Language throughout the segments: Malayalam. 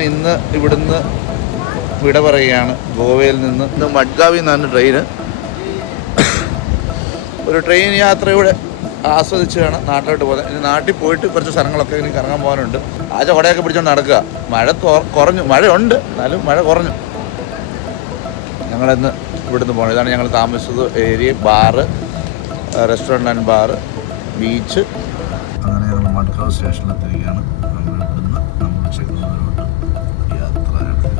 ഇന്ന് ഇവിടുന്ന് വിട പറയുകയാണ്. ഗോവയിൽ നിന്ന് ഇന്ന് മഡ്ഗാവിൽ നിന്നാണ് ട്രെയിന്. ഒരു ട്രെയിൻ യാത്രയുടെ ആസ്വദിച്ച് വേണം നാട്ടിലോട്ട് പോകുന്നത്. ഇനി നാട്ടിൽ പോയിട്ട് കുറച്ച് സ്ഥലങ്ങളൊക്കെ ഇനി കറങ്ങാൻ പോകാനുണ്ട്. ആഴ്ച കുടയൊക്കെ പിടിച്ചോണ്ട് നടക്കുക. മഴ കുറഞ്ഞു, മഴയുണ്ട് എന്നാലും മഴ കുറഞ്ഞു. ഞങ്ങളിന്ന് ഇവിടുന്ന് പോകണം. ഇതാണ് ഞങ്ങൾ താമസിച്ചത് area. Bar, restaurant and bar, beach. അങ്ങനെ ഞങ്ങൾ മഡ്ഗാവ് സ്റ്റേഷനിലെത്തിയിരിക്കുകയാണ്. നമ്മൾ ചെന്നൈയിലോട്ട് യാത്ര.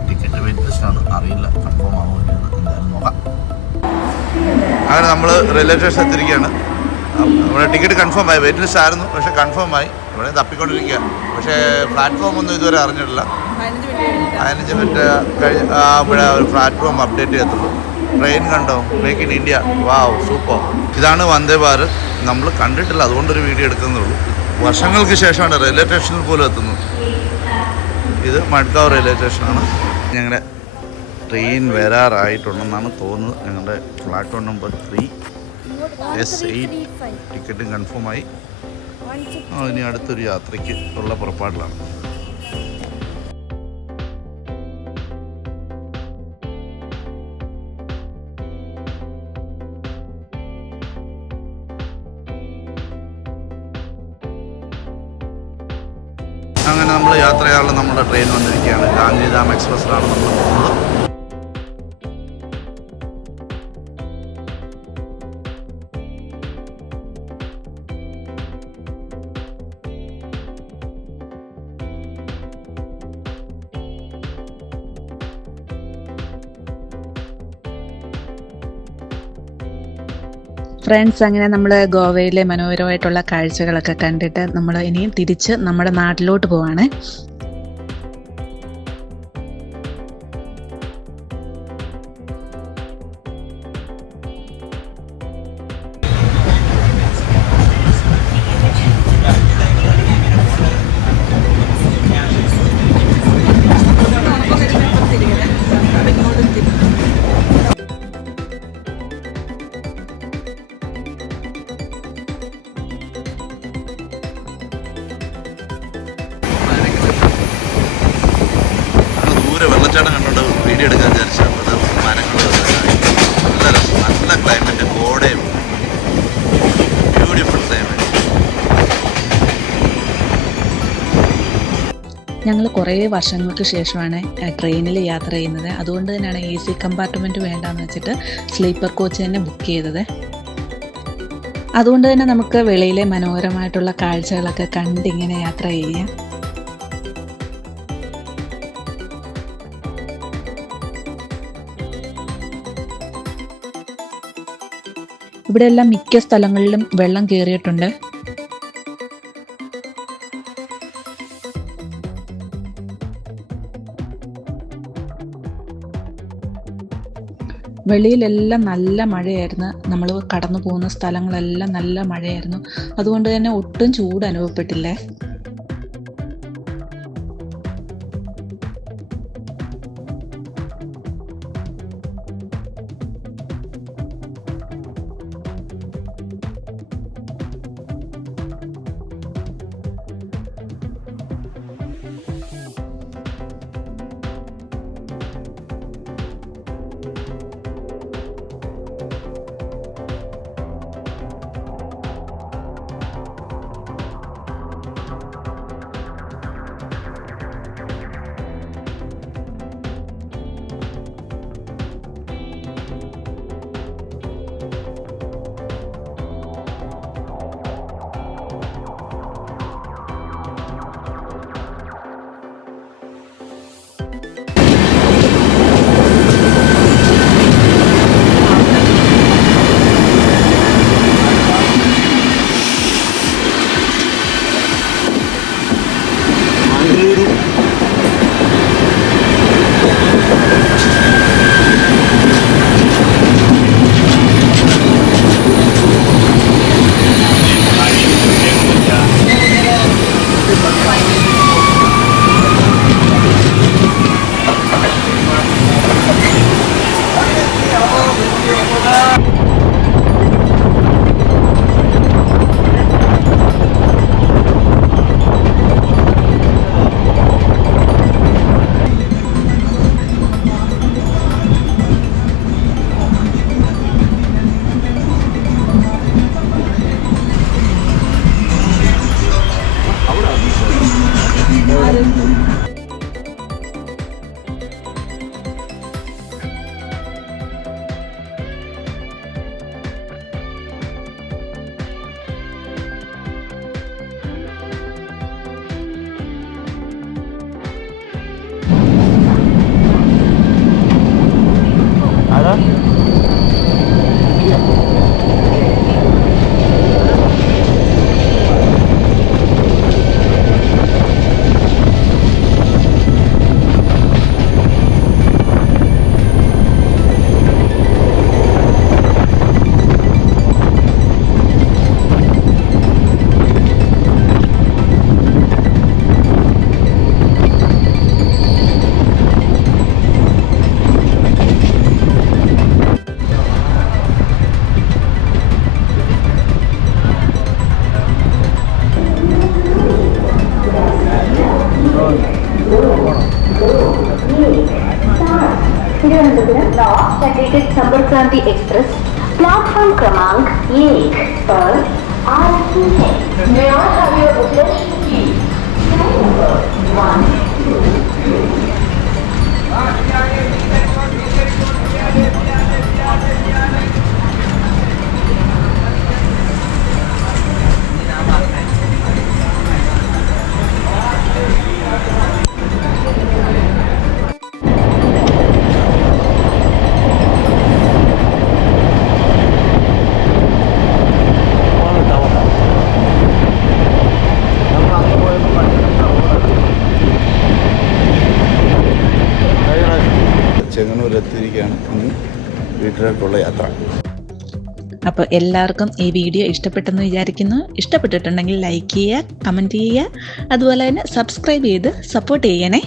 ടിക്കറ്റ് വെയിറ്റ് ലിസ്റ്റാണ്, അറിയില്ല കൺഫേം ആവുമെന്ന്. എന്തായാലും നോക്കാം. അങ്ങനെ നമ്മൾ റെയിൽവേ സ്റ്റേഷൻ എത്തിയിരിക്കുകയാണ്. നമ്മുടെ ടിക്കറ്റ് കൺഫേം ആയി. വെയിറ്റ് ലിസ്റ്റ് ആയിരുന്നു, പക്ഷേ കൺഫേം ആയി. ഇവിടെ തപ്പിക്കൊണ്ടിരിക്കുക. പക്ഷേ പ്ലാറ്റ്ഫോം ഒന്നും ഇതുവരെ അറിഞ്ഞിട്ടില്ല. 15 മിനിറ്റ് കഴിഞ്ഞ ഒരു പ്ലാറ്റ്ഫോം അപ്ഡേറ്റ് ചെയ്യത്തുള്ളൂ. ട്രെയിൻ കണ്ടോ? Make in India. Wow, super. ഇതാണ് വന്ദേ ഭാരത്. നമ്മൾ കണ്ടിട്ടില്ല, അതുകൊണ്ടൊരു വീഡിയോ എടുക്കുന്നുള്ളൂ. വർഷങ്ങൾക്ക് ശേഷമാണ് റെയിൽവേ സ്റ്റേഷനിൽ പോലും എത്തുന്നത്. ഇത് മഡ്ഗാവ് റെയിൽവേ സ്റ്റേഷനാണ്. ഞങ്ങളുടെ ട്രെയിൻ വരാറായിട്ടുണ്ടെന്നാണ് തോന്നുന്നത്. ഞങ്ങളുടെ പ്ലാറ്റ്ഫോം നമ്പർ 3S8 ടിക്കറ്റും കൺഫേമായി. ഇനി അടുത്തൊരു യാത്രയ്ക്ക് ഉള്ള പുറപ്പാടിലാണ്. അങ്ങനെ നമ്മൾ യാത്ര ചെയ്യാനുള്ള നമ്മുടെ ട്രെയിൻ വന്നിരിക്കുകയാണ്. ഗാന്ധിധാം എക്സ്പ്രസ്സിലാണ് നമ്മൾ പോകുന്നത്. ഫ്രണ്ട്സ്, അങ്ങനെ നമ്മൾ ഗോവയിലെ മനോഹരമായിട്ടുള്ള കാഴ്ചകളൊക്കെ കണ്ടിട്ട് നമ്മൾ ഇനിയും തിരിച്ച് നമ്മുടെ നാട്ടിലോട്ട് പോവാണ്. വെള്ളച്ചാട്ടം കണ്ടോണ്ട് വീഡിയോ എടുക്കാൻ വിചാരിച്ചാൽ അത് മരങ്ങൾ നല്ല രസം, നല്ല ക്ലൈമറ്റ്, കോടയും ബ്യൂട്ടിഫുൾ ക്ലൈമറ്റ്. ഞങ്ങൾ കുറേ വർഷങ്ങൾക്ക് ശേഷമാണ് ട്രെയിനിൽ യാത്ര ചെയ്യുന്നത്. അതുകൊണ്ട് തന്നെയാണ് AC കമ്പാർട്ട്മെൻറ്റ് വേണ്ടാന്ന് വെച്ചിട്ട് സ്ലീപ്പർ കോച്ച് തന്നെ ബുക്ക് ചെയ്തത്. അതുകൊണ്ട് തന്നെ നമുക്ക് വെളിയിലെ മനോഹരമായിട്ടുള്ള കാഴ്ചകളൊക്കെ കണ്ടിങ്ങനെ യാത്ര ചെയ്യാം. ഇവിടെയെല്ലാം മിക്ക സ്ഥലങ്ങളിലും വെള്ളം കയറിയിട്ടുണ്ട്. വെളിയിലെല്ലാം നല്ല മഴയായിരുന്നു. നമ്മൾ കടന്നു പോകുന്ന സ്ഥലങ്ങളെല്ലാം നല്ല മഴയായിരുന്നു. അതുകൊണ്ട് തന്നെ ഒട്ടും ചൂട് അനുഭവപ്പെട്ടില്ലേ. तिरुवनंतपुरम 9 कैंडिडेट संपर्क क्रांति एक्सप्रेस प्लेटफॉर्म क्रमांक 1 पर आ रही है। May I have your attention please? Train number 123. Chengannur എത്തിയിരിക്കുകയാണ് ഇനി വീട്ടിലേക്കുള്ള യാത്ര. അപ്പോൾ എല്ലാവർക്കും ഈ വീഡിയോ ഇഷ്ടപ്പെട്ടെന്ന് വിചാരിക്കുന്നു. ഇഷ്ടപ്പെട്ടിട്ടുണ്ടെങ്കിൽ ലൈക്ക് ചെയ്യുക, കമൻറ്റ് ചെയ്യുക, അതുപോലെ തന്നെ സബ്സ്ക്രൈബ് ചെയ്ത് സപ്പോർട്ട് ചെയ്യണേ.